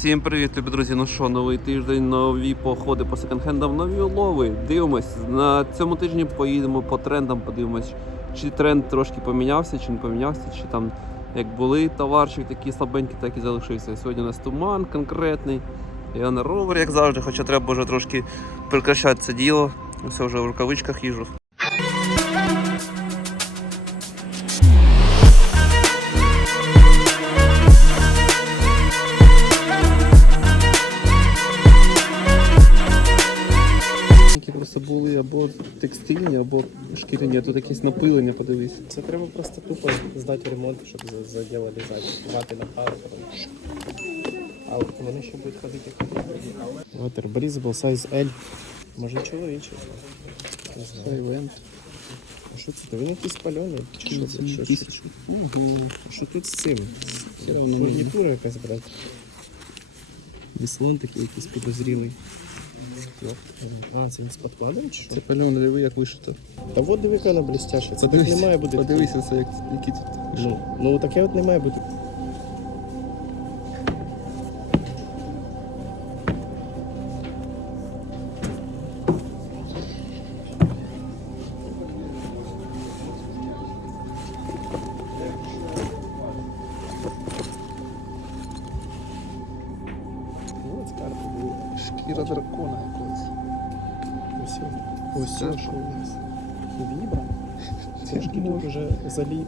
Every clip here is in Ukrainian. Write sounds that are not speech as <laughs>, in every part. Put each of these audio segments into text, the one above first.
Всім привіт, любі друзі. Ну що, новий тиждень, нові походи по секонд-хендам, нові улови. Дивимось. На цьому тижні поїдемо по трендам, подивимось, чи тренд трошки помінявся, чи не помінявся, чи там як були товарчики такі слабенькі, так і залишився. Сьогодні у нас туман конкретний. Я на ровері, як завжди, хоча треба вже трошки прикращати це діло. Все вже в рукавичках їжу. Були або текстильні, або шкіряні, а тут якесь напилення, подивись. Це треба просто тупо здати ремонт, щоб за, за. Мати на пару. А вони ще будуть ходити як ходити. Water Breathable Size L. Може чоловічий. Не знаю. Сайвент. А що це? Вони якісь пальоні? Що це? Що, що, що? А що тут з цим? Фурнітура якась, брат. Віслон такий якийсь підозрілий. А, це він з подкладом чи що? Це пальон, диви, як вишито. Та от диви, яка вона блістяща. Це так не має бути. подивися, це як, які тут. Ну, ну таке от не має бути. Ну. Шкіра дракона. Ось. Що у нас. Вібра. Це ж тут вже заліп.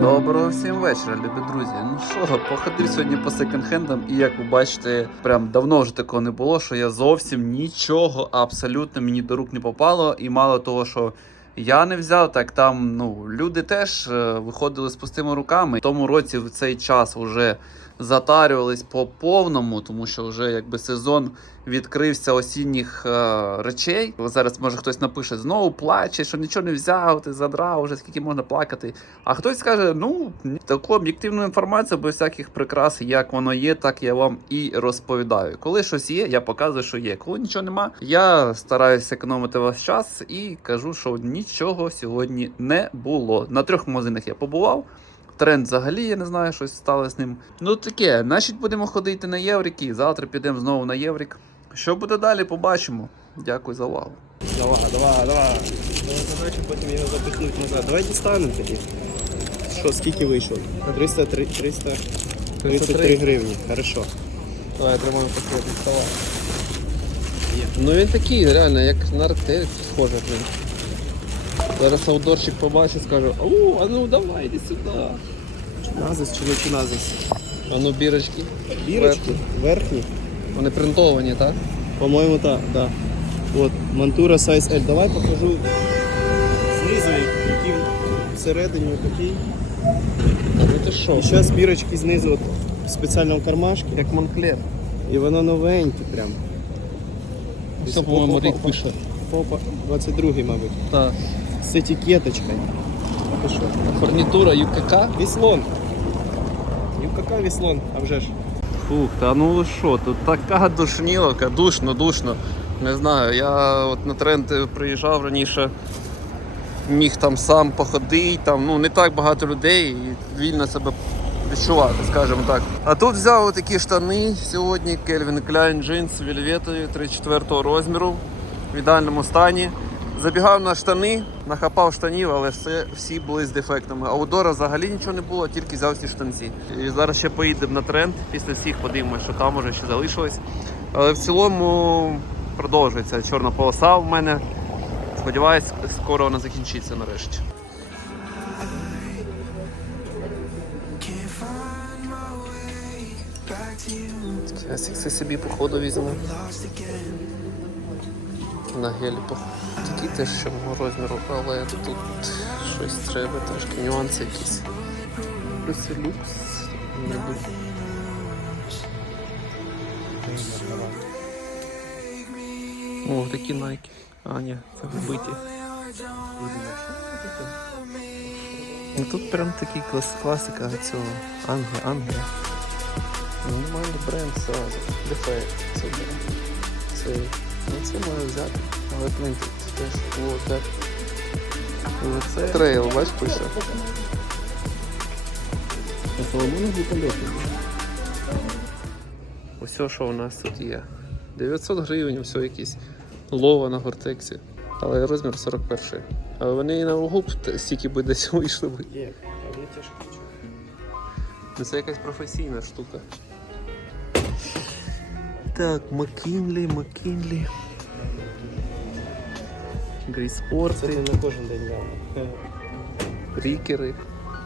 Доброго всім вечора, любі друзі. Ну що, походив сьогодні по секонд-хендам, і як ви бачите, прям давно вже такого не було, що я зовсім нічого абсолютно мені до рук не попало. І мало того, що я не взяв, так там ну, люди теж е, виходили з пустими руками. В тому році в цей час вже затарювались по повному, тому що вже якби сезон відкрився осінніх е, речей. Зараз може хтось напише знову плаче, що нічого не взяв, ти задрав, вже скільки можна плакати. А хтось скаже, ну таку об'єктивну інформацію без всяких прикрас, як воно є, так я вам і розповідаю. Коли щось є, я показую, що є. Коли нічого нема, я стараюся економити ваш час і кажу, що нічого сьогодні не було. На трьох магазинах я побував. Тренд взагалі, я не знаю, щось стало з ним. Ну таке, значить будемо ходити на Єврики. Завтра підемо знову на Єврик. Що буде далі, побачимо. Дякую за увагу. Давай, давай, давай. Давай потім його запихнуть назад. Давай дістанемо тоді. Що, скільки вийшло? 300, 300, 33 гривні. Хорошо. Давай, тримаємо посередині стола. Ну він такий, реально, як на схожий, блин. Зараз аудорчик побачить, скаже, о, а ну давай, іди сюди. Назис чи не чи назис? А ну бірочки. Бірочки, верхні. Вони принтовані, так? По-моєму, так, да. От, Мантура Size L. Давай покажу знизу, який всередині такий. Ну ти що? І зараз бірочки знизу от, в спеціальному кармашку. Як Монклер. І воно новеньке прям. Все, по-моєму, рік пише. Попа 22-й, мабуть. Так. З етикеточкою. Ти що? Фурнітура ЮКК. Віслон. ЮКК віслон, а вже ж. Фух, та ну ви що, тут така душнілока, душно, душно. Не знаю, я от на тренд приїжджав раніше, міг там сам походити, там ну не так багато людей і вільно себе відчувати, скажімо так. А тут взяв такі штани сьогодні, Calvin Klein джинс вельветові 34 розміру в ідеальному стані. Забігав на штани, нахапав штанів, але все, всі були з дефектами. А у Дора взагалі нічого не було, тільки взяв ці штанці. І зараз ще поїдемо на тренд. Після всіх подивимося, що там уже ще залишилось. Але в цілому продовжується чорна полоса в мене. Сподіваюсь, скоро вона закінчиться нарешті. Це собі походу візьму. На гелі такий теж ще мого розміру, але тут щось треба, трошки нюанси якісь. Плюс люкс. О, такі найки. А, ні, це вбиті. Ну тут прям такий клас, класика цього Англія, Англія. Нормальний бренд сразу. Дефект. Це, це Ну це можна взяти. Але блин, тут теж. Оце трейл, бач, пише. Усе, що у нас тут є. 900 гривень, все якісь лова на гортексі. Але розмір 41. Але вони і на угу стільки би десь <laughs> вийшли б. Є, але хочу. Ну це якась професійна штука. Так, Маккінлі, Маккінлі. Це Грейспорти, не кожен день явно. рікери.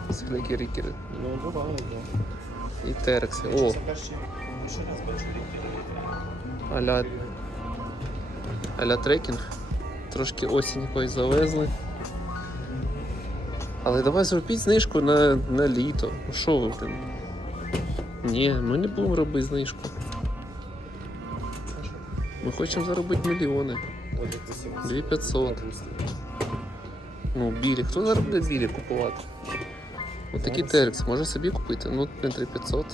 Всілякі рікери. Ну, буває, да. І терекси. О, ще раз бачу аля. Аля трекінг. Трошки осінь якось завезли. Але давай зробіть знижку на, на літо. Ну що ви, блин? Ні, ми не будемо робити знижку. Ми хочемо заробити мільйони. От як за 70. 2500. Ну, білі. Хто зараз буде білі купувати? Отакий Зараз. терекс може собі купити. Ну, не 3500.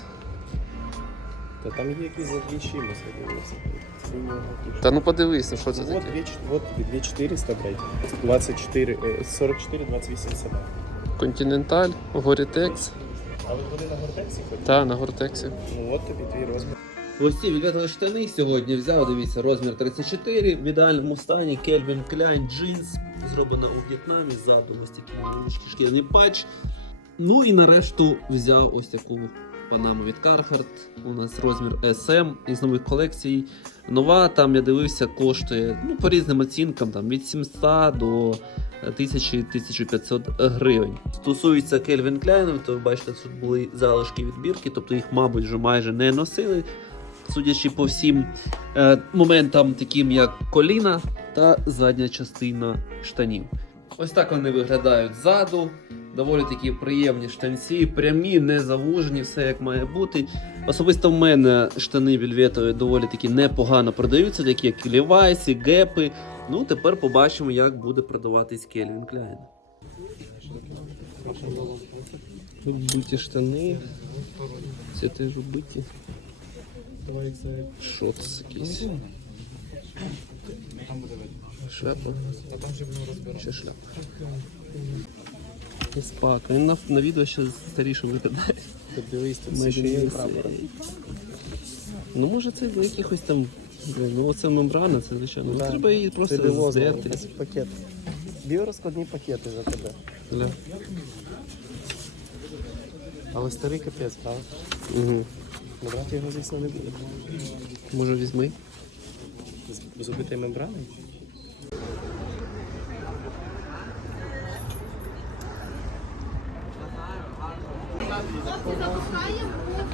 Та там є якісь за дві чимось, я дивився. Це мінімум якісь. Та ну подивись, ну що це таке? 2, вот 2400, блядь. 24, е, 44, 28 собак. Континенталь, Горітекс. Але вони на гортексі ходять? Та, на Гортексі. Ну от тобі твій розмір. Ось ці відведали штани сьогодні взяв, дивіться, розмір 34, в ідеальному стані Calvin Klein джинс, зроблена у В'єтнамі, ззаду ось невеличкий шкіряний патч. Ну і нарешту взяв ось таку панаму від Carhartt. У нас розмір SM із нових колекцій. Нова, там я дивився, коштує ну, по різним оцінкам там, від 700 до 1000-1500 гривень. Стосується Calvin Klein, то ви бачите, тут були залишки відбірки, тобто їх, мабуть, вже майже не носили судячи по всім е, моментам, таким як коліна та задня частина штанів. Ось так вони виглядають ззаду. Доволі такі приємні штанці, прямі, не завужені, все як має бути. Особисто в мене штани вільветові доволі таки непогано продаються, такі як Levi's, гепи. Ну, тепер побачимо, як буде продаватись Calvin Klein. Тут биті штани. Це теж биті. Давай це. Якийсь. Шляпа. Ще шляпа. Спак. Він на, на відео ще старіше виглядає. Дивись, тут ще є прапор. Ну може це для якихось там. Ну оце мембрана, це звичайно. Ну, Да. Треба її просто здерти. пакет. Біорозкладні пакети за тебе. Ля. Але старий капець, правда? Угу. Брати його, звісно, не буде. Може візьми. З, убитою мембраною?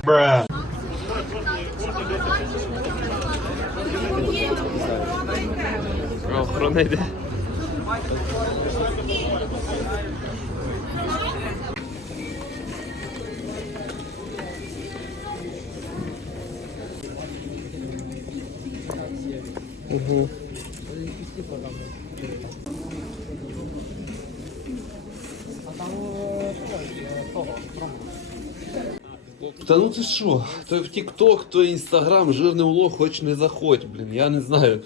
А, охорона йде. Угу. Та ну ти що? То в TikTok, то інстаграм, жирний улог, хоч не заходь, блін, я не знаю.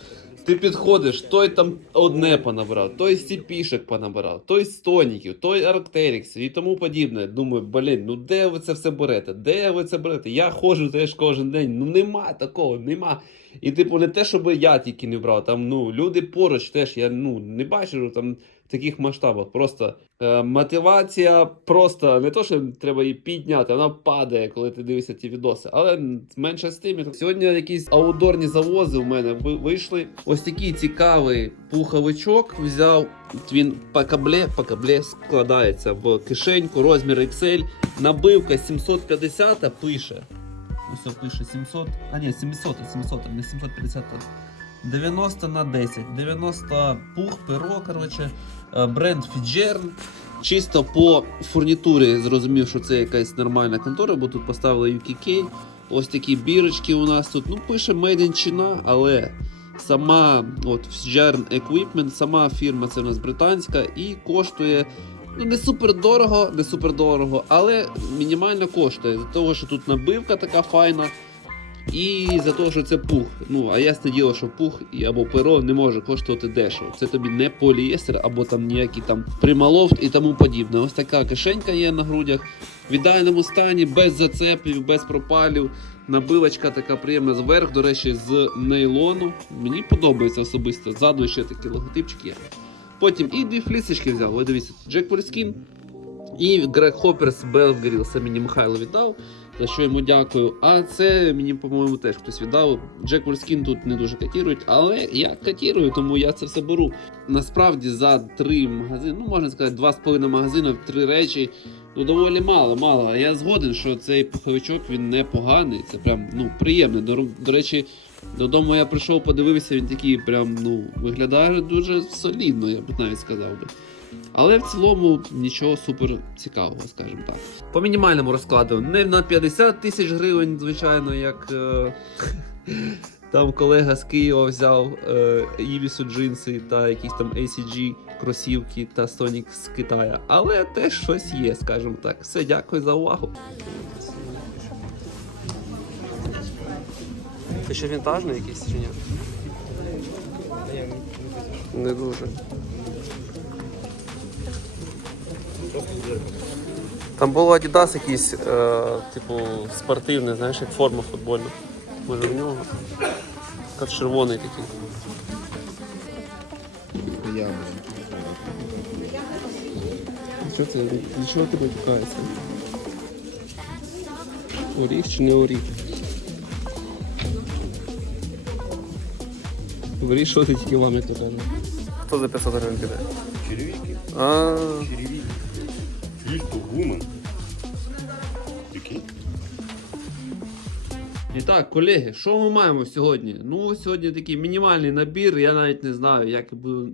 Ти підходиш, той там одне понабрав, той стіпішек понабрав, той стоніків, той арктеріксів і тому подібне. Думаю, блін, ну де ви це все берете? Де ви це берете? Я ходжу теж кожен день. Ну нема такого, нема. І типу, не те, щоб я тільки не брав, там ну люди поруч теж я ну не бачу там таких масштабах. Просто е, мотивація просто не то, що треба її підняти, вона падає, коли ти дивишся ті відоси. Але менше з тим. Сьогодні якісь аудорні завози у мене вийшли. Ось такий цікавий пуховичок взяв. Він по кабле, по кабле складається в кишеньку, розмір XL. Набивка 750 пише. Ось пише 700, а ні, 700, 700, не 750. 90 на 10. 90 пух, перо, коротше, е, бренд Fitzgerald. Чисто по фурнітурі зрозумів, що це якась нормальна контора, бо тут поставили UKK. Ось такі бірочки у нас тут. Ну, пише Made in China, але сама от Fitzgerald Equipment, сама фірма це у нас британська і коштує. Ну, не супер дорого, не супер дорого, але мінімально коштує. З того, що тут набивка така файна. І за те, що це пух. Ну, а ясне діло, що пух або перо не може коштувати дешево. Це тобі не поліестер, або там ніякий там прималофт і тому подібне. Ось така кишенька є на грудях. В ідеальному стані, без зацепів, без пропалів. Набивочка така приємна зверх, до речі, з нейлону. Мені подобається особисто. Ззаду ще такий логотипчик є. Потім і дві флісочки взяв. Ось дивіться, Джек Форскін і Грег Хопперс Белгріл. Це мені Михайло віддав, за що йому дякую. А це мені, по-моєму, теж хтось віддав. Джек Форскін тут не дуже катірують, але я катірую, тому я це все беру. Насправді за три магазини, ну можна сказати, два з половиною магазини, три речі. Ну, доволі мало, мало. А я згоден, що цей пуховичок він непоганий. Це прям ну, приємний. До, до речі, додому я прийшов, подивився, він такий прям ну, виглядає дуже солідно, я б навіть сказав би. Але в цілому нічого супер цікавого, скажімо так. По мінімальному розкладу не на 50 тисяч гривень, звичайно, як е, <laughs> там колега з Києва взяв е, Івісу джинси та якісь там ACG кросівки та Sonic з Китая. Але теж щось є, скажімо так. Все, дякую за увагу. Ти ще вінтажний якийсь чи ні? Не дуже. Там було Adidas якийсь, е, типу, спортивний, знаєш, як форма футбольна. Може в нього. Як червоний такий. Що це? Для чого тебе тікається? Оріг чи не оріг? Говори, що ти тільки вам як то Хто за 500 гривень піде? Черевики, А, черевики. Фильту, гумен. І так, колеги, що ми маємо сьогодні? Ну, сьогодні такий мінімальний набір. Я навіть не знаю, як буду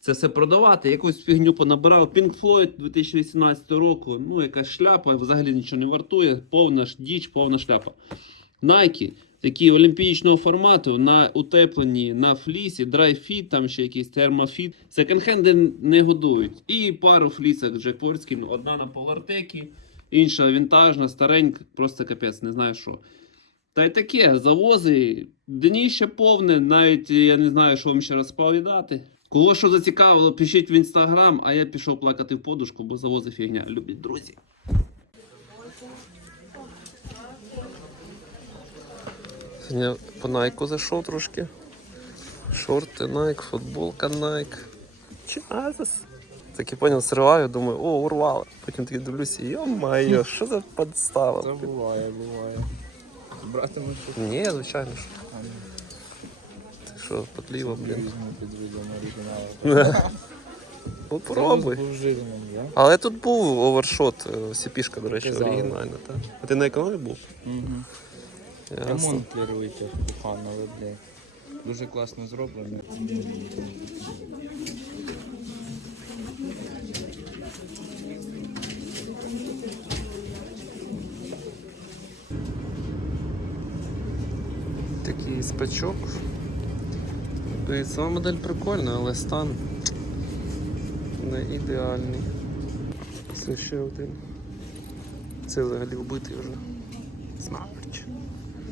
це все продавати. Якусь фігню понабирав. Pink Floyd 2018 року. Ну, якась шляпа, взагалі нічого не вартує. Повна ж діч, повна шляпа. Nike, такі олімпійського формату на утепленні на флісі, драйфіт, там ще якийсь термофіт. Секонд-хенди не годують. І пару флісок Джек. Одна на полартекі, інша вінтажна, старенька, просто капець, не знаю що. Та й таке, завози, дніще повне, навіть я не знаю, що вам ще розповідати. Кого що зацікавило, пишіть в інстаграм, а я пішов плакати в подушку, бо завози фігня. Любі друзі. Сьогодні по Найку зайшов трошки. Шорти Nike, футболка Nike. Часис. Так і поняв, сриваю, думаю, о, урвало. Потім такий дивлюся, йо-майо, що за подстава? Це буває, буває. Братимеш щось Ні, звичайно ж. Ти що, потліво, блін. візьму під відео на оригінал. <laughs> Ну. Був жирним, я? Але тут був овершот, е, сіпішка, до речі, оригінальна, так. А ти на економі був? Угу. Ремонт керуйте, погано, але, блядь. Дуже класно зроблено. Такий спачок. І сама модель прикольна, але стан не ідеальний. Це ще один. Це взагалі вбитий вже. Смерть.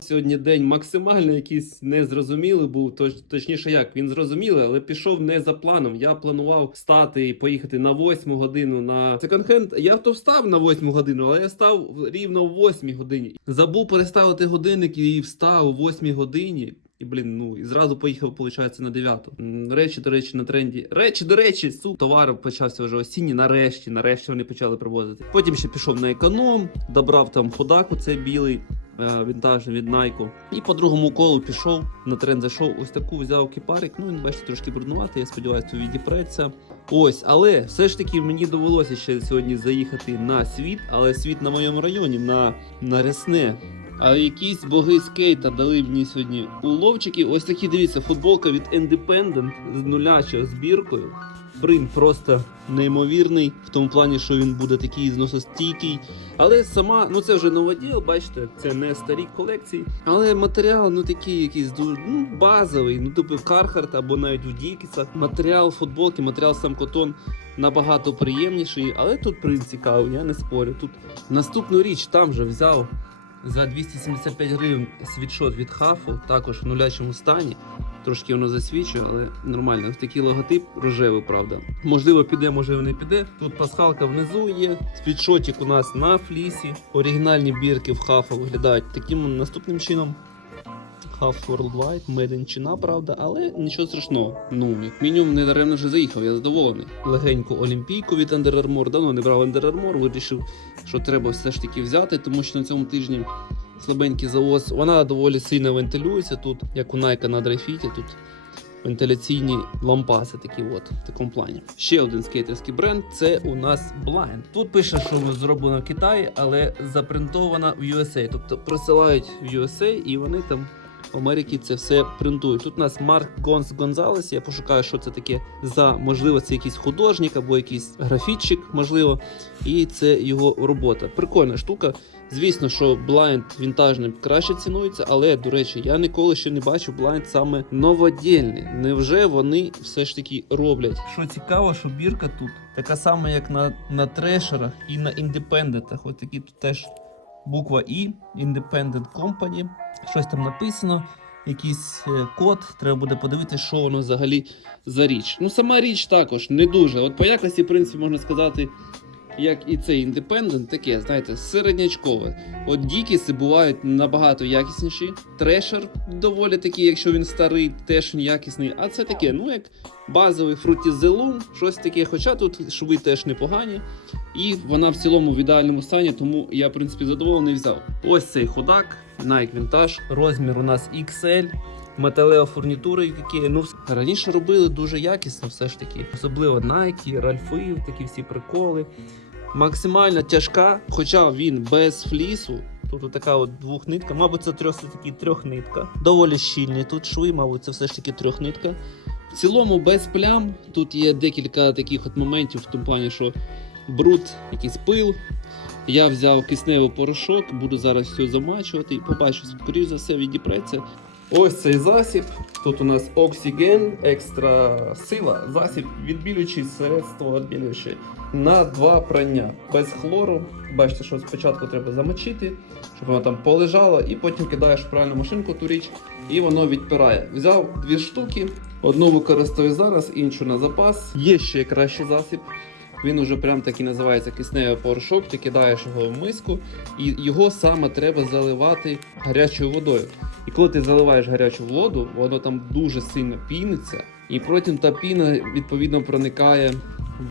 Сьогодні день максимально якийсь незрозумілий був. Точ, точніше, як він зрозумілий, але пішов не за планом. Я планував встати і поїхати на 8 годину на секонд-хенд. Я то встав на 8 годину, але я став рівно в 8 годині. Забув переставити годинник і встав о 8 годині. І блін, ну і зразу поїхав, виходить, на 9. М, Речі, до речі, на тренді. Речі, до речі, су товар почався вже осінній. Нарешті, нарешті вони почали привозити. Потім ще пішов на економ, добрав там ходаку, цей білий. Е, Вінтажний від Nike. І по другому колу пішов на тренд зайшов. Ось таку взяв кіпарик. Ну він бачите, трошки бруднуватий. Я сподіваюся, тут відіпреться. Ось, але все ж таки мені довелося ще сьогодні заїхати на світ, але світ на моєму районі, на, на Ресне. А якісь боги скейта дали мені сьогодні уловчики. Ось такі дивіться, футболка від Independent з нулячою збіркою. Принт просто неймовірний, в тому плані, що він буде такий зносостійкий. Але сама, ну це вже новоділ, бачите, це не старі колекції. Але матеріал, ну такий якийсь дуже ну, базовий, ну типу Carhartt або навіть в Дікісах. Матеріал футболки, матеріал сам котон набагато приємніший, але тут принт цікавий, я не спорю. Тут наступну річ там же взяв За 275 гривень світшот від хафу, також в нулячому стані. Трошки воно засвічує, але нормально. Ось такий логотип рожевий, правда. Можливо, піде, можливо, не піде. Тут пасхалка внизу є. Світшотик у нас на флісі. Оригінальні бірки в хафа виглядають таким наступним чином. Half Worldwide, China, правда, але нічого страшного. Ну, як мінімум, не даремно вже заїхав, я задоволений. Легеньку олімпійку від Under Armour. Давно не брав Under Armour, вирішив, що треба все ж таки взяти, тому що на цьому тижні слабенький завоз. Вона доволі сильно вентилюється тут, як у Nike на драйфіті. Тут вентиляційні лампаси такі от в такому плані. Ще один скейтерський бренд це у нас Blind. Тут пише, що зроблено в Китаї, але запринтована в USA. Тобто присилають в USA і вони там. В Америці це все принтують. Тут у нас Марк Гонс Гонзалес. Я пошукаю, що це таке за можливо, це якийсь художник або якийсь графітчик, можливо. І це його робота. Прикольна штука. Звісно, що Blind вінтажним краще цінується, але до речі, я ніколи ще не бачив Blind саме новодільний. Невже вони все ж таки роблять? Що цікаво, що бірка тут така сама, як на, на трешерах і на індепендентах. Ось такі тут теж буква І, Independent Company. Щось там написано, якийсь е, код. Треба буде подивитися, що воно взагалі за річ. Ну, сама річ також не дуже. От по якості, в принципі, можна сказати, як і цей індепендент, таке, знаєте, середнячкове. От дікіси бувають набагато якісніші. Трешер доволі такий, якщо він старий, теж якісний. А це таке, ну як базовий фрутізелум, щось таке. Хоча тут шви теж непогані. І вона в цілому в ідеальному стані, тому я, в принципі, задоволений взяв. Ось цей худак, Nike Vintage. Розмір у нас XL. Металева фурнітура, які ну раніше робили дуже якісно, все ж таки. Особливо Nike, Ральфи, такі всі приколи. Максимально тяжка, хоча він без флісу. Тут така от двохнитка, мабуть, це трьох таки трьохнитка. Доволі щільні тут шви, мабуть, це все ж таки трьохнитка. В цілому без плям. Тут є декілька таких от моментів в тому плані, що бруд, якийсь пил. Я взяв кисневий порошок, буду зараз все замачувати і побачу, скоріш за все, відіпреться. Ось цей засіб. Тут у нас Oxygen, екстра сила, засіб відбілюючий средство відбілююче на два прання без хлору. Бачите, що спочатку треба замочити, щоб воно там полежало, і потім кидаєш в правильну машинку ту річ, і воно відпирає. Взяв дві штуки, одну використовую зараз, іншу на запас. Є ще кращий засіб. Він уже прям так і називається кисневий порошок, ти кидаєш його в миску, і його саме треба заливати гарячою водою. І коли ти заливаєш гарячу воду, воно там дуже сильно піниться, і потім та піна відповідно проникає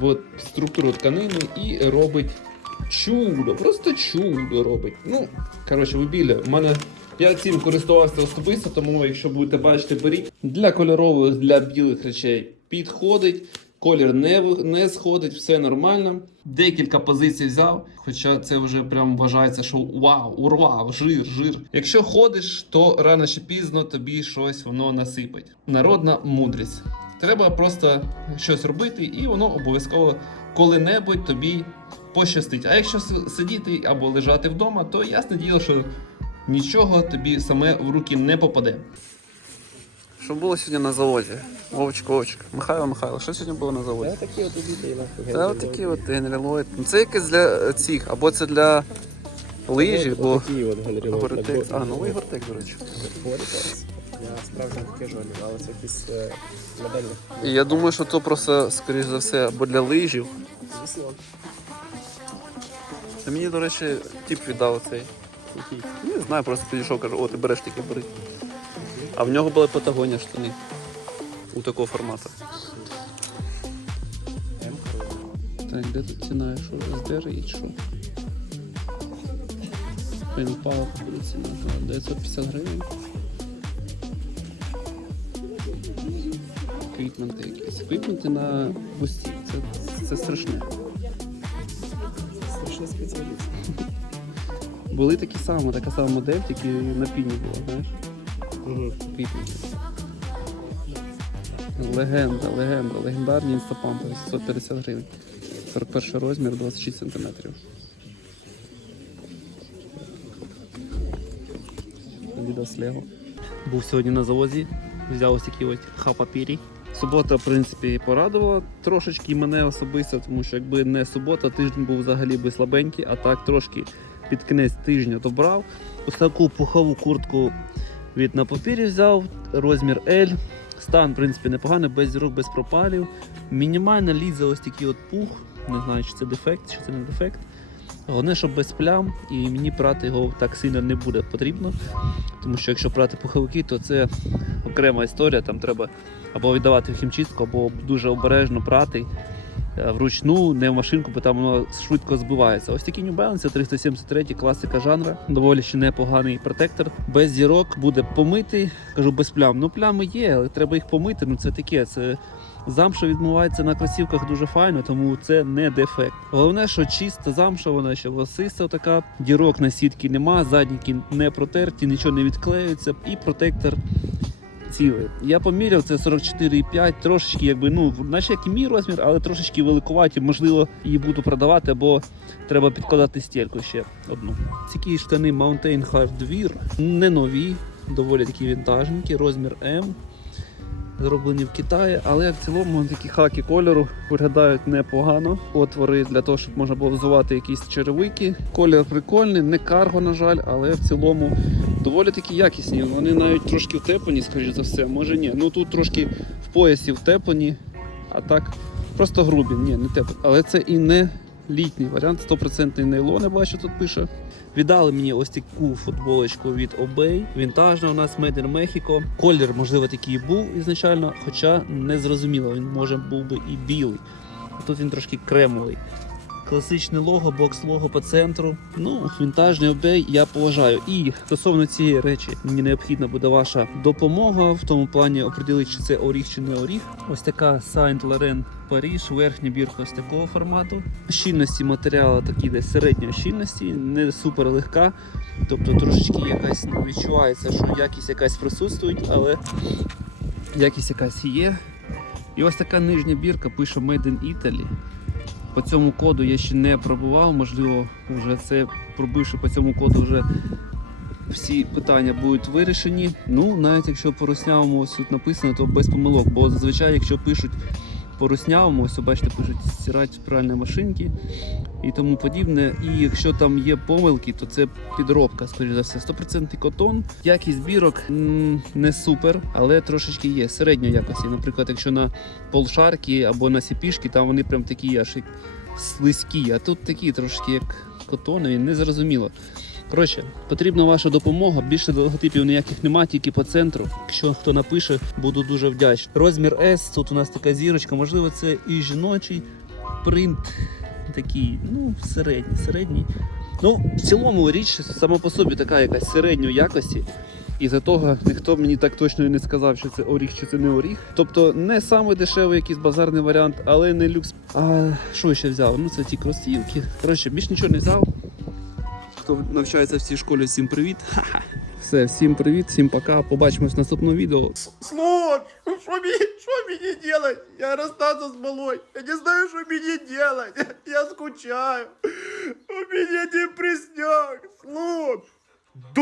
в структуру тканини і робить чудо, просто чудо робить. Ну, коротше, вибілля. У мене я цим користувався особисто, тому якщо будете бачити, беріть. Для кольорових, для білих речей підходить. Колір не, не сходить, все нормально. Декілька позицій взяв, хоча це вже прям вважається, що вау, урвав, жир, жир. Якщо ходиш, то рано чи пізно тобі щось воно насипить. Народна мудрість. Треба просто щось робити, і воно обов'язково коли-небудь тобі пощастить. А якщо сидіти або лежати вдома, то ясне діло, що нічого тобі саме в руки не попаде. Що було сьогодні на заводі? Вовчик, Вовчик. Михайло Михайло, що сьогодні було на заводі? Та такі от дітей нахуй. Та такі от Генрі Ллойд. Ну це якесь для цих, або це для лижів, бо Такі от Генрі Ллойд. А, новий Гортек, до речі. Я справжньо таке жолі, але це якісь е, я думаю, що то просто, скоріш за все, або для лижів. Звісно. Мені, до речі, тип віддав цей. Не знаю, просто підійшов, каже, о, ти береш такі бери. А в нього була Патагонія штани. У такого формату. Так, де тут ціна? Що і що? Блін, куди ціна. 950 гривень. Квітменти якісь. Квітменти на бусті. Це, це страшне. Страшний спеціаліст. Були такі самі, така сама модель, тільки на піні була, знаєш? Угу. Квітменти. Легенда, легенда, легендарні інстапампи, 850 гривень. 41 розмір, 26 сантиметрів. Відос Лего. Був сьогодні на завозі, взяв ось такі ось хапапірі. Субота, в принципі, порадувала трошечки мене особисто, тому що якби не субота, тиждень був взагалі би слабенький, а так трошки під кінець тижня добрав. Ось таку пухову куртку від на папірі взяв, розмір L. Стан, в принципі, непоганий, без зірок, без пропалів. Мінімальна ліза ось такий от пух. Не знаю, чи це дефект, чи це не дефект. Головне, щоб без плям, і мені прати його так сильно не буде потрібно. Тому що якщо прати пуховики, то це окрема історія. Там треба або віддавати в хімчистку, або дуже обережно прати вручну, не в машинку, бо там воно швидко збивається. Ось такі New Balance 373 класика жанра. Доволі ще непоганий протектор. Без зірок буде помитий. Кажу, без плям. Ну плями є, але треба їх помити. Ну це таке. Це замша відмивається на кросівках дуже файно, тому це не дефект. Головне, що чиста замша, вона ще волосиста така. Дірок на сітки нема, задніки не протерті, нічого не відклеюється, і протектор цілий. Я поміряв це 44,5, трошечки, якби, ну, наче як і мій розмір, але трошечки великуваті. Можливо, її буду продавати, бо треба підкладати стільку ще одну. Ці штани Mountain Hardwear, не нові, доволі такі вінтажненькі, розмір М. Зроблені в Китаї, але в цілому такі хаки кольору виглядають непогано. Отвори для того, щоб можна було взувати якісь черевики. Колір прикольний, не карго, на жаль, але в цілому доволі такі якісні. Вони навіть трошки втеплені, скоріш за все. Може ні. Ну тут трошки в поясі втеплені, а так просто грубі. Ні, не теплені. Але це і не літній варіант, 100% нейлон, я бачу, тут пише. Віддали мені ось таку футболочку від Obey. Вінтажна у нас Made in Mexico. Колір, можливо, такий був ізначально, хоча не зрозуміло, він може був би і білий. Тут він трошки кремовий. Класичне лого, бокс лого по центру. Ну, вінтажний обей я поважаю. І стосовно цієї речі, мені необхідна буде ваша допомога в тому плані оприділити, чи це оріг чи не оріг. Ось така Saint Laurent Паріж, верхня бірка ось такого формату. Щільності матеріалу такі десь середньої щільності, не супер легка. Тобто трошечки якась ну, відчувається, що якість якась присутствує, але якість якась є. І ось така нижня бірка пише Made in Italy. По цьому коду я ще не пробував, можливо, вже це пробивши по цьому коду вже всі питання будуть вирішені. Ну, навіть якщо по роснявому ось тут написано, то без помилок. Бо зазвичай, якщо пишуть по руснявому, ось бачите, пишуть стирати пральні машинки і тому подібне. І якщо там є помилки, то це підробка, скоріш за все. 100% котон. Якість бірок не супер, але трошечки є середньої якості. Наприклад, якщо на полшарки або на сіпішки, там вони прям такі аж як слизькі, а тут такі трошки як котонові, незрозуміло. Коротше, потрібна ваша допомога. Більше логотипів ніяких немає, тільки по центру. Якщо хто напише, буду дуже вдячний. Розмір S, тут у нас така зірочка, можливо, це і жіночий принт такий, ну, середній, середній. Ну, в цілому річ сама по собі така якась середньої якості. І за того ніхто мені так точно і не сказав, що це оріг, чи це не оріг. Тобто не самий дешевий якийсь базарний варіант, але не люкс. А що я ще взяв? Ну це ті кросівки. Коротше, більш нічого не взяв. Хто навчається в цій школі, всім привіт. Ха-ха. Все, всім привіт, всім пока. Побачимось в наступному відео. Слон, что мне, что мне делать? Я расстаться с малой. Я не знаю, что мне делать. Я скучаю. У меня депресняк. Слон.